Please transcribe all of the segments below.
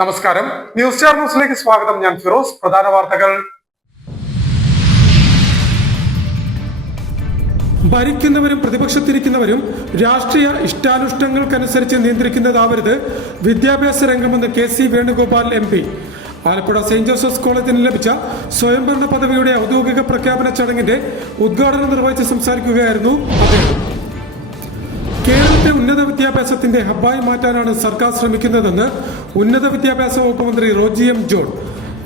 നമസ്കാരം. News star ന്യൂസിലേക്ക് സ്വാഗതം. ഞാൻ ഫിറോസ്. പ്രധാന വാർത്തകൾ. ഭരിക്കുന്നവരും പ്രതിപക്ഷത്തിരിക്കുന്നവരും രാഷ്ട്രീയ ഇഷ്ടാനുഷ്ഠങ്ങൾക്കനുസരിച്ച് നിയന്ത്രിക്കുന്നതാവരുത് വിദ്യാഭ്യാസ രംഗമെന്ന് KC Venugopal MP. Alappuzha saint Joseph's കോളേജിന് ലഭിച്ച സ്വയംഭരണ പദവിയുടെ ഔദ്യോഗിക പ്രഖ്യാപന ചടങ്ങിന്റെ ഉദ്ഘാടനം നിർവഹിച്ച് സംസാരിക്കുകയായിരുന്നു അദ്ദേഹം. കേരളത്തെ ഉന്നത വിദ്യാഭ്യാസത്തിന്റെ ഹബ്ബായി മാറ്റാനാണ് സർക്കാർ ശ്രമിക്കുന്നതെന്ന് ഉന്നത വിദ്യാഭ്യാസ വകുപ്പ് മന്ത്രി Roji M. John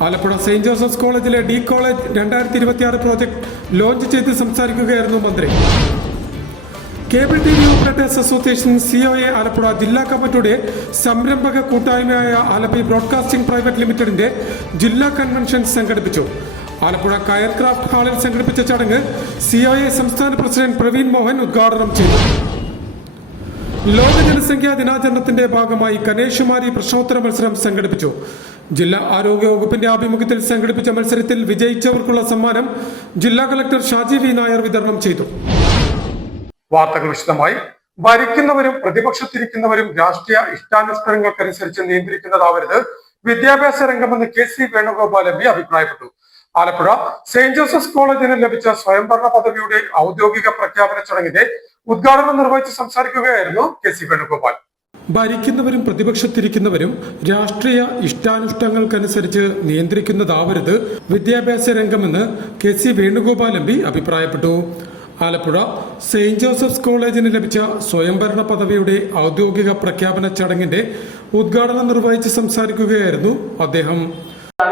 Alappuzha saint Joseph's കോളേജിലെ ഡി കോളേജ് 2026 പ്രോജക്ട് ലോഞ്ച് ചെയ്ത് സംസാരിക്കുകയായിരുന്നു മന്ത്രി. Cable TV operators association COA Alappuzha ജില്ലാ കമ്മിറ്റിയുടെ സംരംഭക കൂട്ടായ്മയായ ആലപ്പി ബ്രോഡ്കാസ്റ്റിംഗ് പ്രൈവറ്റ് ലിമിറ്റഡിന്റെ ജില്ലാ കൺവെൻഷൻ സംഘടിപ്പിച്ചു. ആലപ്പുഴ കയർക്രാഫ്റ്റ് ഹാളിൽ സംഘടിപ്പിച്ച ചടങ്ങ് COA സംസ്ഥാന പ്രസിഡന്റ് പ്രവീൺ മോഹൻ ഉദ്ഘാടനം ചെയ്തു. ലോക ജനസംഖ്യാ ദിനാചരണത്തിന്റെ ഭാഗമായി കന്യാകുമാരി പ്രശ്നോത്തര മത്സരം സംഘടിപ്പിച്ചു. ജില്ലാ ആരോഗ്യ വകുപ്പിന്റെ ആഭിമുഖ്യത്തിൽ സംഘടിപ്പിച്ച മത്സരത്തിൽ വിജയിച്ചവർക്കുള്ള സമ്മാനം ജില്ലാ കളക്ടർ ഷാജി V. നായർ വിതരണം ചെയ്തു. വാർത്തകൾ വിശദമായി. ഭരിക്കുന്നവരും പ്രതിപക്ഷത്തിരിക്കുന്നവരും രാഷ്ട്രീയ ഇഷ്ടാനുഷ്ഠാനങ്ങൾക്കനുസരിച്ച് നിയന്ത്രിക്കുന്നതാവരുത് വിദ്യാഭ്യാസ രംഗമെന്ന് KC വേണുഗോപാൽ MP അഭിപ്രായപ്പെട്ടു. ആലപ്പുഴ സെന്റ് ജോസഫ്സ് കോളേജിന് ലഭിച്ച സ്വയംഭരണ പദവിയുടെ ഔദ്യോഗിക പ്രഖ്യാപന ചടങ്ങിന്റെ ഉദ്ഘാടനം നിർവഹിച്ച് സംസാരിക്കുകയായിരുന്നു KC വേണുഗോപാൽ. ഭരിക്കുന്നവരും പ്രതിപക്ഷത്തിരിക്കുന്നവരും രാഷ്ട്രീയ ഇഷ്ടാനുഷ്ഠാനങ്ങൾക്കനുസരിച്ച് നിയന്ത്രിക്കുന്നതാവരുത് വിദ്യാഭ്യാസ രംഗമെന്ന് KC വേണുഗോപാൽ MP അഭിപ്രായപ്പെട്ടു. ആലപ്പുഴ സെന്റ് ജോസഫ്സ് കോളേജിന് ലഭിച്ച സ്വയംഭരണ പദവിയുടെ ഔദ്യോഗിക പ്രഖ്യാപന ചടങ്ങിന്റെ ഉദ്ഘാടനം നിർവഹിച്ച് സംസാരിക്കുകയായിരുന്നു അദ്ദേഹം.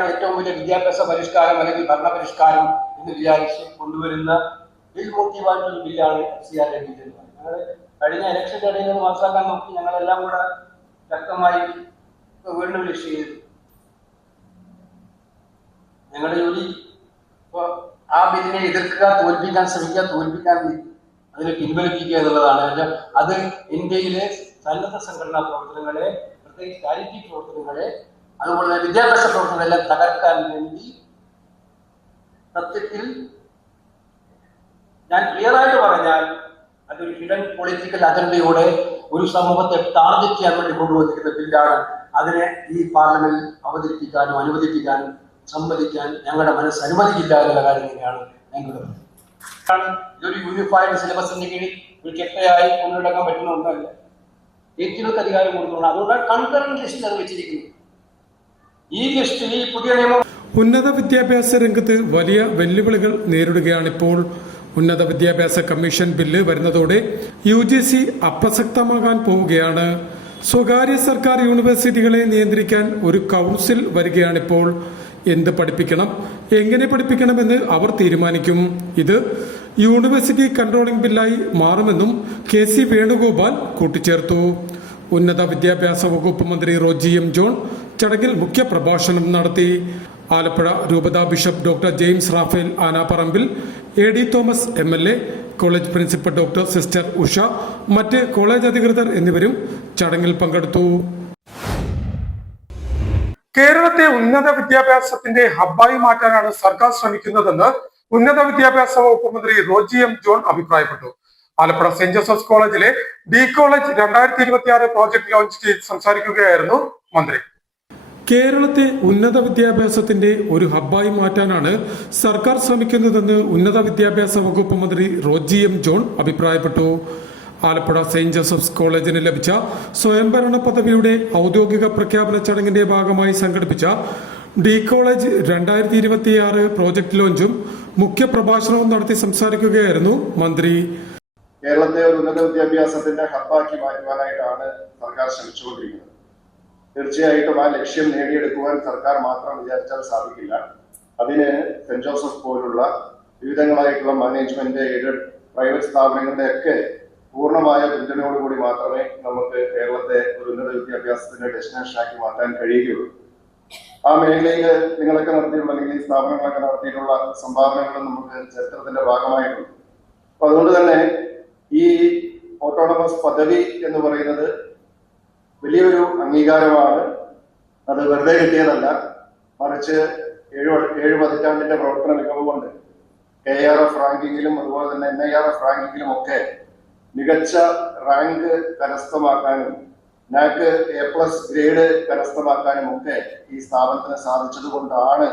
ഏറ്റവും വലിയ വിദ്യാഭ്യാസ പരിഷ്കാരം അല്ലെങ്കിൽ ഭരണ പരിഷ്കാരം എന്ന് വിചാരിച്ച് കൊണ്ടുവരുന്ന ബിൽ മോട്ടീവായിട്ടുള്ള ബില്ലാണ് FCR ഞങ്ങൾ കഴിഞ്ഞ ഇലക്ഷന്റെ ഇടയിൽ നിന്ന് മനസ്സിലാക്കാൻ നോക്കി. ഞങ്ങളെല്ലാം കൂടെ ശക്തമായി വീണ്ടും വിളിച്ച് ചെയ്തു. ഞങ്ങളുടെ ജോലി ആ ബില്ലിനെ എതിർക്കുക, തോൽപ്പിക്കാൻ ശ്രമിക്കുക, തോൽപ്പിക്കാൻ അതിനെ പിൻവലിപ്പിക്കുക എന്നുള്ളതാണ്. അത് ഇന്ത്യയിലെ സന്നദ്ധ സംഘടനാ പ്രവർത്തനങ്ങളെ, പ്രത്യേകിച്ച് ചാരിറ്റി പ്രവർത്തനങ്ങളെ, അതുപോലെ തന്നെ വിദ്യാഭ്യാസ പ്രവർത്തനങ്ങളെല്ലാം തകർക്കാൻ വേണ്ടി സത്യത്തിൽ ഞാൻ ക്ലിയറായിട്ട് പറഞ്ഞാൽ അതൊരു ഹിഡൻ പൊളിറ്റിക്കൽ അജണ്ടയോടെ ഒരു സമൂഹത്തെ ടാർഗറ്റ് ചെയ്യാൻ വേണ്ടി കൊണ്ടുവന്നിരിക്കുന്ന ബില്ലാണ്. അതിനെ ഈ പാർലമെന്റിൽ അവതരിപ്പിക്കാനും അനുവദിപ്പിക്കാനും സമ്മതിക്കാൻ ഞങ്ങളുടെ മനസ്സ് അനുവദിക്കില്ല എന്നുള്ള കാര്യം തന്നെയാണ് ഞങ്ങൾ. ഇതൊരു യൂണിഫൈഡ് സിലബസിന്റെ കീഴിൽ ഒരു ചിട്ടയായി കൊണ്ടുനടക്കാൻ പറ്റുന്ന ഒന്നല്ല. ഏറ്റവും അധികാരം കൊടുക്കണം. അതുകൊണ്ടാണ് കൺകറന്റ് ലിസ്റ്റ് നിർവഹിച്ചിരിക്കുന്നത്. ഈ ലിസ്റ്റിൽ ഈ പുതിയ നിയമം ഉന്നത വിദ്യാഭ്യാസ രംഗത്ത് വലിയ വെല്ലുവിളികൾ നേരിടുകയാണിപ്പോൾ. ഉന്നത വിദ്യാഭ്യാസ കമ്മീഷൻ ബില്ല് വരുന്നതോടെ UGC അപ്രസക്തമാകാൻ പോവുകയാണ്. സ്വകാര്യ സർക്കാർ യൂണിവേഴ്സിറ്റികളെ നിയന്ത്രിക്കാൻ ഒരു കൗൺസിൽ വരികയാണിപ്പോൾ. എന്ത് പഠിപ്പിക്കണം, എങ്ങനെ പഠിപ്പിക്കണമെന്ന് അവർ തീരുമാനിക്കും. ഇത് യൂണിവേഴ്സിറ്റി കൺട്രോളിംഗ് ബില്ലായി മാറുമെന്നും KC വേണുഗോപാൽ കൂട്ടിച്ചേർത്തു. ഉന്നത വിദ്യാഭ്യാസ വകുപ്പ് മന്ത്രി റോജി M. ജോൺ ചടങ്ങിൽ മുഖ്യപ്രഭാഷണം നടത്തി. ആലപ്പുഴ രൂപത bishop doctor James Raphael Anaparambil, AD Thomas MLA, college principal doctor sister Usha, മറ്റ് കോളേജ് അധികൃതർ എന്നിവരും ചടങ്ങിൽ പങ്കെടുത്തു. കേരളത്തെ ഉന്നത വിദ്യാഭ്യാസത്തിന്റെ ഹബ്ബായി മാറ്റാനാണ് സർക്കാർ ശ്രമിക്കുന്നതെന്ന് ഉന്നത വിദ്യാഭ്യാസ വകുപ്പ് മന്ത്രി റോജി M. ജോൺ അഭിപ്രായപ്പെട്ടു. ആലപ്പുഴ സെന്റ് ജോസഫ്സ് കോളേജിലെ ഡി കോളേജ് 2026 പ്രോജക്ട് ലോഞ്ച് ചെയ്ത് സംസാരിക്കുകയായിരുന്നു മന്ത്രി. കേരളത്തെ ഉന്നത വിദ്യാഭ്യാസത്തിന്റെ ഒരു ഹബ്ബായി മാറ്റാനാണ് സർക്കാർ ശ്രമിക്കുന്നതെന്ന് ഉന്നത വിദ്യാഭ്യാസ വകുപ്പ് മന്ത്രി റോജി M. ജോൺ അഭിപ്രായപ്പെട്ടു. ആലപ്പുഴ സെന്റ് ജോസഫ്സ് കോളേജിന് ലഭിച്ച സ്വയംഭരണ പദവിയുടെ ഔദ്യോഗിക പ്രഖ്യാപന ചടങ്ങിന്റെ ഭാഗമായി സംഘടിപ്പിച്ച ഡി കോളേജ് 2026 പ്രോജക്ട് ലോഞ്ചും മുഖ്യപ്രഭാഷണവും നടത്തി സംസാരിക്കുകയായിരുന്നു മന്ത്രി. കേരളത്തെ ഒരു ഉന്നത വിദ്യാഭ്യാസത്തിന്റെ ഹബ്ബാക്കി മാറ്റുവാനായിട്ടാണ് സർക്കാർ ശ്രമിച്ചുകൊണ്ടിരിക്കുന്നത്. തീർച്ചയായിട്ടും ആ ലക്ഷ്യം നേടിയെടുക്കുവാൻ സർക്കാർ മാത്രം വിചാരിച്ചാൽ സാധിക്കില്ല. അതിന് സെന്റ് ജോസഫ് പോലുള്ള വിവിധങ്ങളായിട്ടുള്ള മാനേജ്മെന്റ്, എയ്ഡഡ്, പ്രൈവറ്റ് സ്ഥാപനങ്ങളുടെ ഒക്കെ പൂർണ്ണമായ പിന്തുണയോടുകൂടി മാത്രമേ നമുക്ക് കേരളത്തെ ഒരു ഉന്നത വിദ്യാഭ്യാസത്തിന്റെ ഡെസ്റ്റിനേഷനാക്കി മാറ്റാൻ കഴിയുകയുള്ളൂ. ആ മേഖലയിൽ നിങ്ങളൊക്കെ നടത്തിയിട്ടുള്ള, അല്ലെങ്കിൽ ഈ സ്ഥാപനങ്ങളൊക്കെ നടത്തിയിട്ടുള്ള സംഭാവനകളും നമുക്ക് ചരിത്രത്തിന്റെ ഭാഗമായിട്ടുണ്ട്. അപ്പൊ അതുകൊണ്ട് തന്നെ ഈ ഓട്ടോണമസ് പദവി എന്ന് പറയുന്നത് വലിയൊരു അംഗീകാരമാണ്. അത് വെറുതെ കിട്ടിയതല്ല, മറിച്ച് 7 പതിറ്റാണ്ടിന്റെ പ്രവർത്തന മികവ് കൊണ്ട് KRF റാങ്കിങ്ങിലും അതുപോലെ തന്നെ NIRF റാങ്കിങ്ങിലും ഒക്കെ മികച്ച റാങ്ക് കരസ്ഥമാക്കാനും നാക്ക് A+ ഗ്രേഡ് കരസ്ഥമാക്കാനും ഒക്കെ ഈ സ്ഥാപനത്തിന് സാധിച്ചത് കൊണ്ടാണ്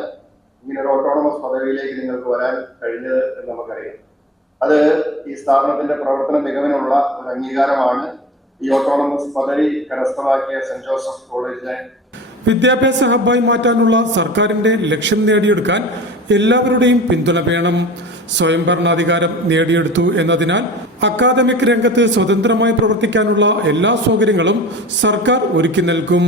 ഇങ്ങനെ ഒരു ഓട്ടോണമസ് പദവിയിലേക്ക് നിങ്ങൾക്ക് വരാൻ കഴിഞ്ഞത് എന്ന് നമുക്കറിയാം. അത് ഈ സ്ഥാപനത്തിന്റെ പ്രവർത്തന മികവിനുള്ള ഒരു അംഗീകാരമാണ്. ഈ ഓട്ടോണമസ് പദവി കരസ്ഥമാക്കിയ സെന്റ് ജോസഫ് കോളേജിനെ വിദ്യാഭ്യാസ ഹബ്ബായി മാറ്റാനുള്ള സർക്കാരിന്റെ ലക്ഷ്യം നേടിയെടുക്കാൻ എല്ലാവരുടെയും പിന്തുണ വേണം. സ്വയംഭരണാധികാരം നേടിയെടുത്തു എന്നതിനാൽ അക്കാദമിക് രംഗത്ത് സ്വതന്ത്രമായി പ്രവർത്തിക്കാനുള്ള എല്ലാ സൗകര്യങ്ങളും സർക്കാർ ഒരുക്കി നൽകും.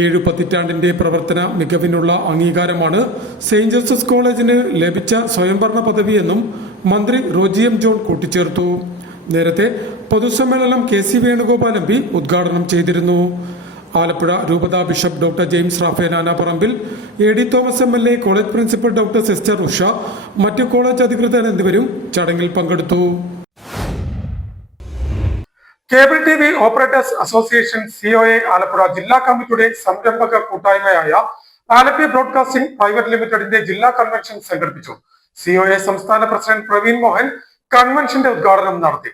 7 പതിറ്റാണ്ടിന്റെ പ്രവർത്തന മികവിനുള്ള അംഗീകാരമാണ് സെന്റ് ജോസഫ്സ് കോളേജിന് ലഭിച്ച സ്വയംഭരണ പദവി എന്നും മന്ത്രി റോജി എം ജോൺ കൂട്ടിച്ചേർത്തു. നേരത്തെ പൊതുസമ്മേളനം KC വേണുഗോപാൽ MP ഉദ്ഘാടനം ചെയ്തിരുന്നു. ആലപ്പുഴ രൂപത bishop doctor James Raphael Anaparambil, AD Thomas MLA, college principal doctor sister Usha, മറ്റു കോളേജ് അധികൃതർ എന്നിവരും ചടങ്ങിൽ പങ്കെടുത്തു. Cable TV operators association COA Alappuzha ജില്ലാ കമ്മിറ്റിയുടെ സംരംഭക കൂട്ടായ്മയായ ആലപ്പി ബ്രോഡ്കാസ്റ്റിംഗ് പ്രൈവറ്റ് ലിമിറ്റഡിന്റെ ജില്ലാ കൺവെൻഷൻ സംഘടിപ്പിച്ചു. COA സംസ്ഥാന പ്രസിഡന്റ് പ്രവീൺ മോഹൻ കൺവെൻഷന്റെ ഉദ്ഘാടനം നടത്തി.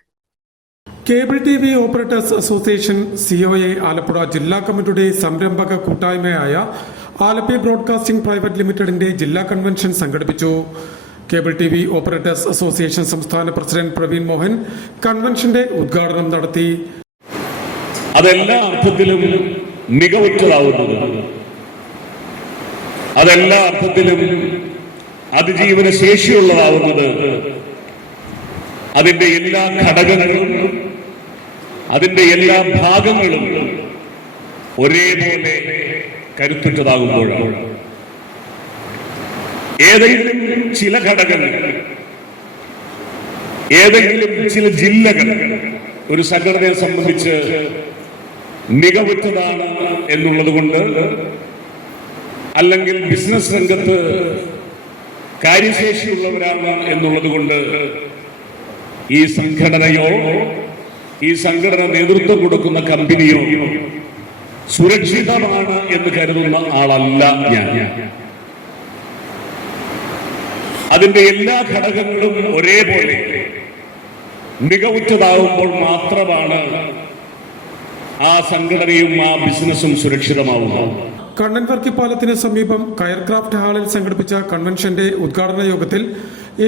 Cable TV operators association COA Alappuzha ജില്ലാ കമ്മിറ്റിയുടെ സംരംഭക കൂട്ടായ്മയായ ആലപ്പി ബ്രോഡ്കാസ്റ്റിംഗ് പ്രൈവറ്റ് ലിമിറ്റഡിന്റെ ജില്ലാ കൺവെൻഷൻ സംഘടിപ്പിച്ചു. കേബിൾ TV ഓപ്പറേറ്റേഴ്സ് അസോസിയേഷൻ സംസ്ഥാന പ്രസിഡന്റ് പ്രവീൺ മോഹൻ കൺവെൻഷന്റെ ഉദ്ഘാടനം നടത്തി. അതെല്ലാ അർത്ഥത്തിലും മികവുറ്റതാവുന്നത്, അതെല്ലാ അർത്ഥത്തിലും അതിജീവന ശേഷിയുള്ളതാവുന്നത്, അതിന്റെ എല്ലാ ഘടകങ്ങളും അതിന്റെ എല്ലാ ഭാഗങ്ങളും ഒരേപോലെ കരുത്തുറ്റതാകുമ്പോഴാണ്. ഏതെങ്കിലും ചില ഘടകങ്ങൾ, ഏതെങ്കിലും ചില ജില്ലകൾ ഒരു സംഘടനയെ സംബന്ധിച്ച് മികവുറ്റതാണ് എന്നുള്ളത് കൊണ്ട്, അല്ലെങ്കിൽ ബിസിനസ് രംഗത്ത് കാര്യശേഷിയുള്ളവരാണ് എന്നുള്ളത് കൊണ്ട് ഈ സംഘടനയോ ഈ സംഘടന നേതൃത്വം കൊടുക്കുന്ന കമ്പനിയോ സുരക്ഷിതമാണ് എന്ന് കരുതുന്ന ആളല്ല ഞാൻ. അതിന്റെ എല്ലാ ഘടകങ്ങളും ഒരേപോലെ മികവുറ്റതാകുമ്പോൾ മാത്രമാണ് ആ സംഘടനയും ആ ബിസിനസ്സും സുരക്ഷിതമാവുന്നത്. കണ്ണൻ വർക്കി പാലത്തിന് സമീപം കയർക്രാഫ്റ്റ് ഹാളിൽ സംഘടിപ്പിച്ച കൺവെൻഷന്റെ ഉദ്ഘാടന യോഗത്തിൽ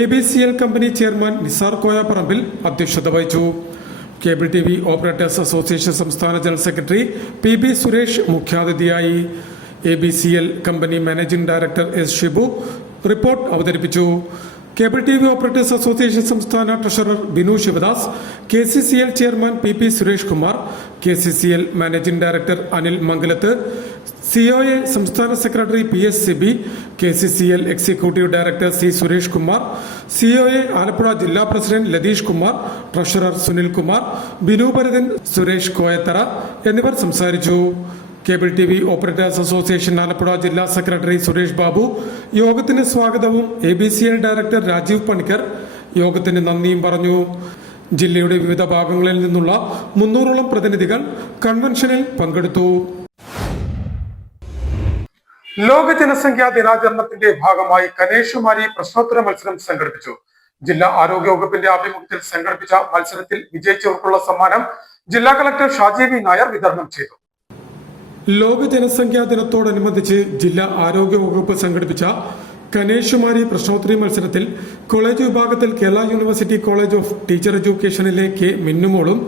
ABCL company chairman Nisar Koyaparambil അധ്യക്ഷത വഹിച്ചു. കേബിൾ TV ഓപ്പറേറ്റേഴ്സ് അസോസിയേഷൻ സംസ്ഥാന ജനറൽ സെക്രട്ടറി PB സുരേഷ് മുഖ്യാതിഥിയായി. ABCL company managing director S Shibu report അവതരിപ്പിച്ചു. കേബിൾ TV ഓപ്പറേറ്റേഴ്സ് അസോസിയേഷൻ സംസ്ഥാന treasurer Binu Sivadas, KCCL chairman PP Suresh Kumar, KCCL managing director Anil Mangalath, COA സംസ്ഥാന സെക്രട്ടറി PS Siby, KCCL executive director C Suresh Kumar, COA Alappuzha ജില്ലാ president Latheesh Kumar, treasurer Sunil Kumar, Binu Bharathan, Suresh കോയത്തറ എന്നിവർ സംസാരിച്ചു. Cable TV operators association Alappuzha ജില്ലാ secretary Suresh Babu യോഗത്തിന് സ്വാഗതവും ABCL ഡയറക്ടർ രാജീവ് പണിക്കർ യോഗത്തിന് നന്ദിയും പറഞ്ഞു. ജില്ലയുടെ വിവിധ ഭാഗങ്ങളിൽ നിന്നുള്ള 300ഓളം പ്രതിനിധികൾ കൺവെൻഷനിൽ പങ്കെടുത്തു. ലോക ജനസംഖ്യാ ദിനാചരണത്തിന്റെ ഭാഗമായി കനേഷുമാരി പ്രശ്നോത്തര മത്സരം സംഘടിപ്പിച്ചു. ജില്ലാ ആരോഗ്യ വകുപ്പിന്റെ ആഭിമുഖ്യത്തിൽ സംഘടിപ്പിച്ച മത്സരത്തിൽ വിജയിച്ചവർക്കുള്ള സമ്മാനം ജില്ലാ കളക്ടർ ഷാജി വി നായർ വിതരണം ചെയ്തു. ലോക ജനസംഖ്യാ ദിനത്തോടനുബന്ധിച്ച് ജില്ലാ ആരോഗ്യ വകുപ്പ് സംഘടിപ്പിച്ച കനേഷുമാരി പ്രശ്നോത്തരി മത്സരത്തിൽ കോളേജ് വിഭാഗത്തിൽ Kerala university college of teacher എഡ്യൂക്കേഷനിലെ K മിന്നുമോളും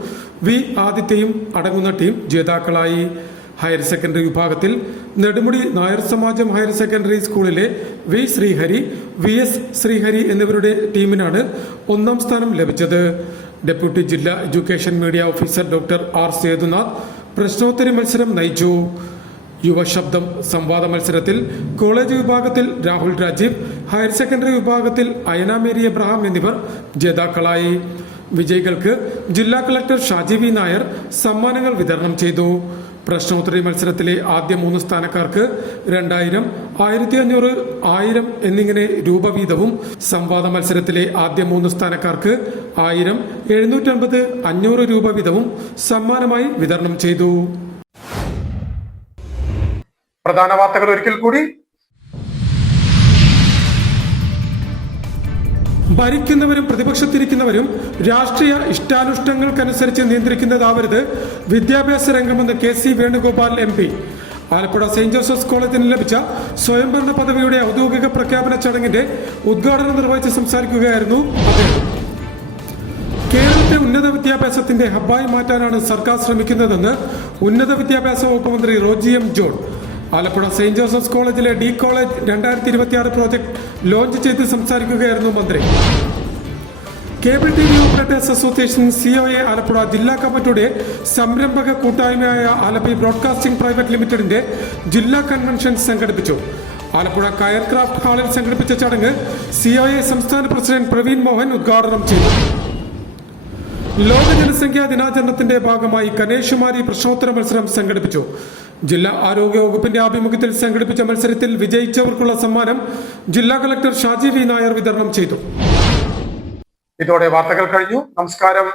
V ആദിത്യയും അടങ്ങുന്ന ടീം ജേതാക്കളായി. ഹയർ സെക്കൻഡറി വിഭാഗത്തിൽ നെടുമുടി നായർ സമാജം ഹയർ സെക്കൻഡറി സ്കൂളിലെ V ശ്രീഹരി, VS ശ്രീഹരി എന്നിവരുടെ ടീമിനാണ് 1ാം സ്ഥാനം ലഭിച്ചത്. ഡെപ്യൂട്ടി ജില്ലാ education media officer doctor R Sethunath പ്രശ്നോത്തരി മത്സരം നയിച്ചു. യുവശബ്ദം സംവാദ മത്സരത്തിൽ കോളേജ് വിഭാഗത്തിൽ രാഹുൽ രാജീവ്, ഹയർ സെക്കൻഡറി വിഭാഗത്തിൽ അയന മേരി എബ്രഹാം എന്നിവർ ജേതാക്കളായി. വിജയികൾക്ക് ജില്ലാ കളക്ടർ ഷാജി വി നായർ സമ്മാനങ്ങൾ വിതരണം ചെയ്തു. പ്രശ്നോത്തരി മത്സരത്തിലെ ആദ്യ 3 സ്ഥാനക്കാർക്ക് 2000, 1500, 1000 എന്നിങ്ങനെ രൂപ വീതവും, സംവാദ മത്സരത്തിലെ ആദ്യ 3 സ്ഥാനക്കാർക്ക് 1000, 750, 500 രൂപ വീതവും സമ്മാനമായി വിതരണം ചെയ്തു. പ്രധാന വാർത്തകൾ ഒരിക്കൽ കൂടി. ഭരിക്കുന്നവരും പ്രതിപക്ഷത്തിരിക്കുന്നവരും രാഷ്ട്രീയ ഇഷ്ടാനുഷ്ഠങ്ങൾക്കനുസരിച്ച് നിയന്ത്രിക്കുന്നതാവരുത് വിദ്യാഭ്യാസ രംഗമെന്ന് KC Venugopal MP. Alappuzha saint Joseph's കോളേജിന് ലഭിച്ച സ്വയംഭരണ പദവിയുടെ ഔദ്യോഗിക പ്രഖ്യാപന ചടങ്ങിന്റെ ഉദ്ഘാടനം നിർവഹിച്ച് സംസാരിക്കുകയായിരുന്നു അദ്ദേഹം. കേരളത്തെ ഉന്നത വിദ്യാഭ്യാസത്തിന്റെ ഹബ്ബായി മാറ്റാനാണ് സർക്കാർ ശ്രമിക്കുന്നതെന്ന് ഉന്നത വിദ്യാഭ്യാസ വകുപ്പ് മന്ത്രി Roji M. John Alappuzha saint Joseph's കോളേജിലെ ഡി കോളേജ് 2026 പ്രോജക്ട് ലോഞ്ച് ചെയ്ത് സംസാരിക്കുകയായിരുന്നു മന്ത്രി. Cable TV operators association COA Alappuzha ജില്ലാ കമ്മിറ്റിയുടെ സംരംഭക കൂട്ടായ്മയായ ആലപ്പി ബ്രോഡ്കാസ്റ്റിംഗ് പ്രൈവറ്റ് ലിമിറ്റഡിന്റെ ജില്ലാ കൺവെൻഷൻ സംഘടിപ്പിച്ചു. ആലപ്പുഴ കയർക്രാഫ്റ്റ് ഹാളിൽ സംഘടിപ്പിച്ച ചടങ്ങ് COA സംസ്ഥാന പ്രസിഡന്റ് പ്രവീൺ മോഹൻ ഉദ്ഘാടനം ചെയ്തു. ലോക ജനസംഖ്യാ ദിനാചരണത്തിന്റെ ഭാഗമായി കന്യാകുമാരി പ്രശ്നോത്തര മത്സരം സംഘടിപ്പിച്ചു. ജില്ലാ ആരോഗ്യ വകുപ്പിന്റെ ആഭിമുഖ്യത്തിൽ സംഘടിപ്പിച്ച മത്സരത്തിൽ വിജയിച്ചവർക്കുള്ള സമ്മാനം ജില്ലാ കളക്ടർ ഷാജി V. നായർ വിതരണം ചെയ്തു. ഇതോടെ വാർത്തകൾ കഴിഞ്ഞു. നമസ്കാരം.